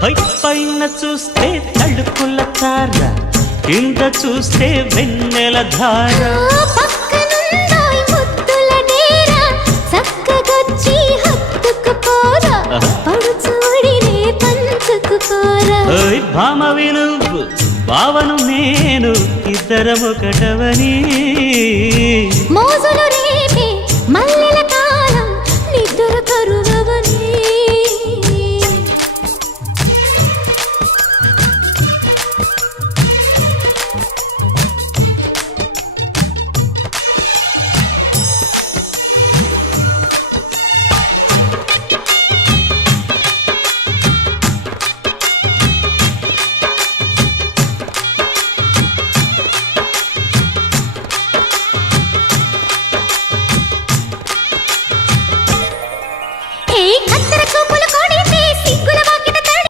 పైన చూస్తే తడుకుల తార, కింద చూస్తే వెన్నెల ధార. పక్కనుందాయ్ ముద్దుల డేరా, చక్కగొచ్చి హత్తుకుపోరా, పడుచూడినే పంచుకుపోరా. భామవి నువ్వు భావను నేను, ఇద్దరమొకటవని మోజులు రేపే మల్ల